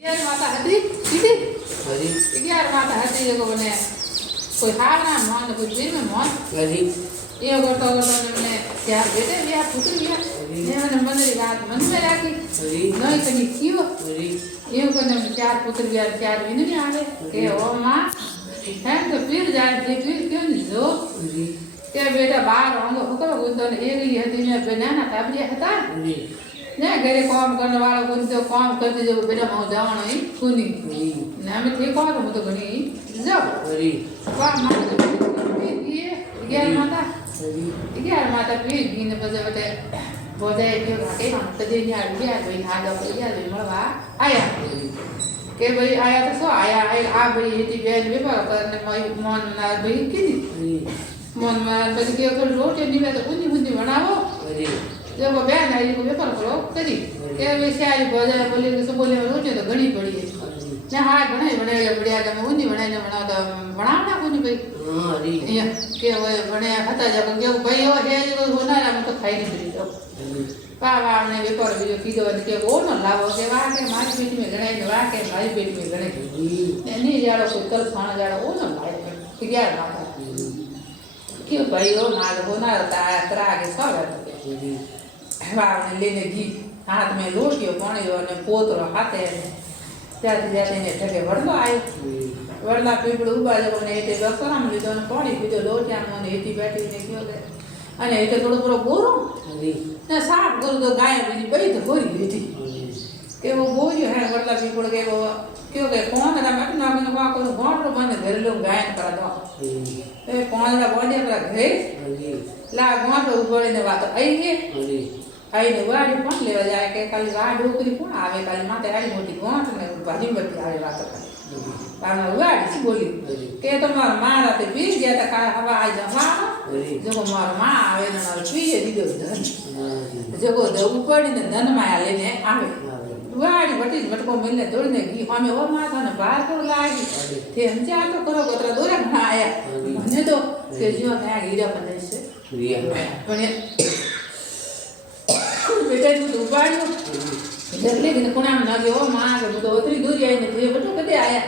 यार माता हती ठीक यार माता हती देखो बने कोई हार ना मान कोई दिन में मान ये करता ने मैंने क्या बेटे यार पुत्र यार ने मैंने मन री बात मन में राखी नहीं कहीं क्यों ये करने चार पुत्र यार चार दिन नहीं आवे के ओ मां है तो फिर जाए फिर क्यों नहीं जो के बेटा बाहर होंगे हुक्म गुंदो ने एक ही हती में बनाना ताबजे हता ने घरे काम करने वाला कोई तो काम करते जो बेटा मैं जावण ही कोनी ने मैं ठीक हो तो तो घणी जाओ वाह मां ये माता यार माता भी गीने बजे बजे बोले जो घाटे हम तो दिन यार भी आ भाई आ जाओ यार भी मरवा आया के भाई आया तो सो आया आ भाई ये बेन भी पर करने मन ना भाई की मन में बजे के तो रोटी नहीं में तो उन्नी उन्नी बनाओ जब वो बहन आई को पेपर करो करी के वैसे आई बजे बोले कि सब बोले रोटी तो घणी पड़ी है ने हाथ बनाए बढ़िया के उन्नी बनाने बनाओ तो बनावना कोनी भाई हां अरे ये के वो बने हता जा के भाई हो हे जो होना हम तो खाई नहीं तो पावा ने पेपर भी कीधो के वो न लावो के वा के मारी पेट में गणाई ने वा के मारी पेट में गणाई ने जाड़ो कोई कल खाना जाड़ो वो न लाए के यार माता के भाई हो ना होना तरा के सब वावने लेने घी हाथ में लोटियो पानी और पोतरो हाथे जाते जाते ने ठगे वड़लो आयो वड़ला पीपड़ उबा जब ने एटे बसराम लीधो ने पानी पीधो लोटिया ने एटी बैठी ने क्यों दे अने एटे थोड़ो पूरो गोरो ने साफ कर दो गाय बीजी बई तो होई लेती के वो बोलियो है वड़ला पीपड़ के वो क्यों के कौन रा मत ना को वा को गोटरो बंद घर लो गाय करा दो ए कौन रा बोले पर घरे ला गोटरो उबड़े ने बात आई है आई ने वाड़ी पण लेवा जाए के खाली वा डोकरी कोण आवे खाली माते आड़ी मोटी गोट ने भाजी बटी आवे बात करे पाना वाड़ी सी बोली के तो मार मारा ते पी गया त का हवा आ जवा जो मार मां आवे न ना पी दीदो धन जो द उपड़ी ने धन माया लेने आवे वाड़ी बटी मटको मिलने दौड़ने की हमें और माथा ने बाहर कर लागी थे हम जा तो करो गोतरा दोरा घना आया ने तो के जो नया हीरा बने से पण बेटा तू उबाड़ियो जल्दी ने कोना ना जो मां के तो उतरी दूर आई ने बटो कदे आया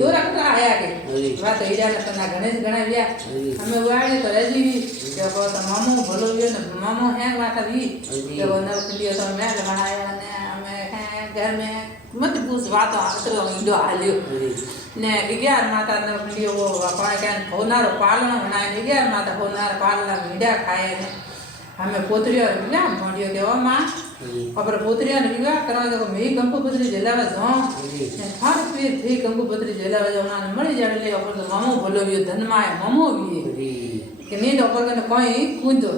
दोरा कतरा आया के बात हीरा ने तना गणेश गणा गया हमें उबाड़े तो रजी भी के तो मामू भलो ये ने मामू है बात भी के वो न लियो तो मैं लगाया ने हमें घर में मत पूछ बात अतरो इंडो आलियो ने 11 माता ने लियो वो पाए के होनारो पालना बनाए 11 माता होनार पालना मीडा खाए ने हमें पोतरिया ना मोडियो के ओ मां अपर पोतरिया ने विवाह करा तो मैं कंकुपत्री जेलावा जाऊं थार पे थे कंकुपत्री जेलावा जाऊं ना मरी जाने ले अपर तो मामो बोलो भी धन माय मामो भी के नी तो अपर ने कोई कुंदो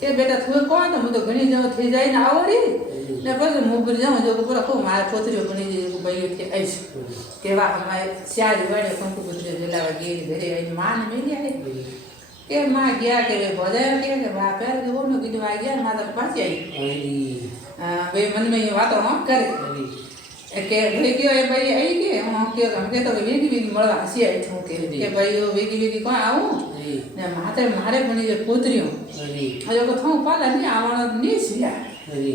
के बेटा थो को तो मु तो घणी जाओ थे जाई ना आवरी ने पर मु पर जाऊं जो पूरा को मार पोतरियो बनी जे भाई के ऐस के वा हमारे सियारी बड़े कंकुपत्री जेलावा गेरी घरे आई मान में गया के मां गया के भजाया के बाप यार के वो न कीधु आ गया ना तो पाछी आई वे मन में ये बात न करे के भाई क्यों है भाई आई के हम के तो वेगी वेगी मळवा हसी आई थू के भाई यो वेगी वेगी कोण आऊ ने मारे बनी जे पोतरियो जो को थू पाला नहीं आवण नहीं सिया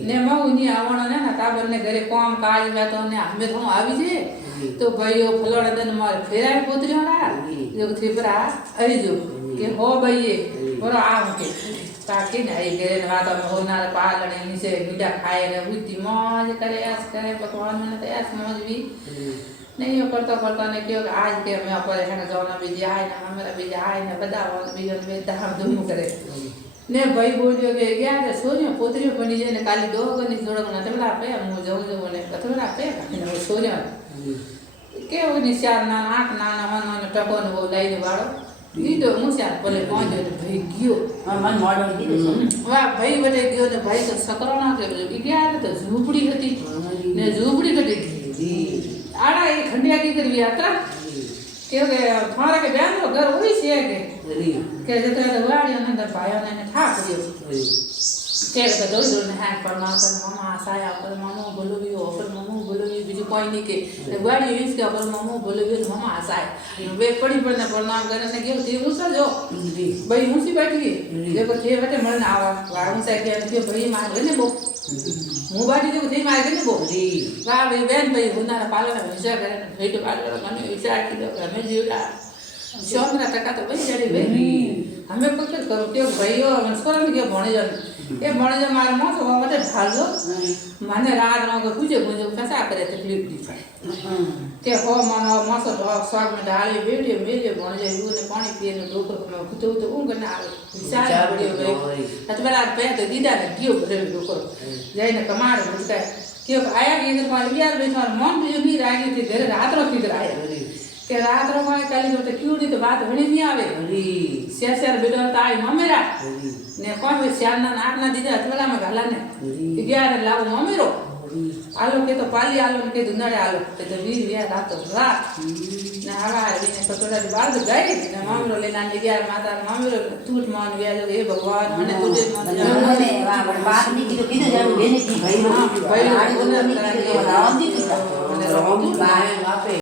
ने मऊ नहीं आवण ने ना ताबर ने घरे काम काज में तो ने हमें थू आवी जे तो भाई यो फलोड़ा दन मार फेरा पोतरियो ना जो थी परा आई जो के हो भाई ये बरो आम के ताकि नहीं गए ना तो होना पालने नीचे मीठा खाए ने बुद्धि मौज करे पकवान में तो ऐस मौज भी नहीं हो करता ने क्यों आज के हमें पर है जाना भी जाए ना हमारा भी जाए ना बताओ भी जन में धाम धूम करे ने भाई बोलियो के गया रे सोनियो पोतरियो बनी जे ने काली दो गनी जोड़ ना तबला पे मु जो ने कतबला पे ने सोनियो के वो निशान ना आंख ना मन टकोन वो लाइन वालो नीदो मुसिया बोले पहुंच भाई गियो मन मॉडल कीधो वाह भाई बटे गियो ने भाई तो सकराना के गया तो झूपड़ी हती ने झूपड़ी कटे आड़ा ये खंडिया की करवी यात्रा क्योंकि थारा के बहन रो घर वही से के जतरा तो वाड़ी अंदर पाया ने ठा करियो के तो दो ने हैंग पर ना कर मामा आसाया पर मामो बोलो भी हो पर मामो बोलो भी बीजू कोई नहीं के वाड़ी यूज के पर मामो बोलो भी मामा आसाय वे पड़ी पड़ने प्रणाम करने ने क्यों थी मुसर जो भाई मुसी बैठी देखो थे बटे मन आवा वाऊ से के भाई मार ने बो હું બાટી જેવું થઈ મારે કીધું બહુ હરી વાહ ભાઈ બેન ભાઈ ઉનાળા પાલવાના વિચાર કરે ભાઈ પાલવા મને વિચાર કીધો કે અમે જીવડા 100% તો બની જાય ભાઈ અમે પકડ કરો કે ભાઈઓ મનસ્કોરાને કે ભણે જાય એ ભણે જાય મારા મોસો માટે ઢાલજો મને રાત નો પૂછે પૂછે કસા કરે તકલીફ દી કે હો માનો મોસો સ્વાગ માં ડાળી બેડી મેલે ભણે જાય એવું ને પાણી પીને ડોકર મે કુતો તો ઊંઘ ના આવે વિચાર પડ્યો ભાઈ અત્યારે પે તો દીદા ને ગયો ભરે ડોકર જઈને કમાડ ભૂલતા કે આયા કે મારી યાર બેઠા મન બીજો ની રાગી થી ઘરે રાત રો થી આયા કે રાત રો માં કાલી તો ક્યુડી તો વાત ભણી ની આવે હરી શેર બેડો તાઈ મમેરા ને કોણ વે શારના નાકના દીદા અતવાલા માં ગાલા ને 11 લાવ મમેરો આલો કે તો પાલી આલો કે દુનાડે આલો કે તો વીર વ્યા રાત રાત ને આવા ને પટોડા બાદ ગઈ ને મમેરો લેના 11 માતા મમેરો તૂટ માન વ્યા જો એ ભગવાન મને તુજે મન મને વાત ની કીધું જાણું બેને કી ભાઈ ભાઈ આડી રામ દીધી અને રોમ બાય આપે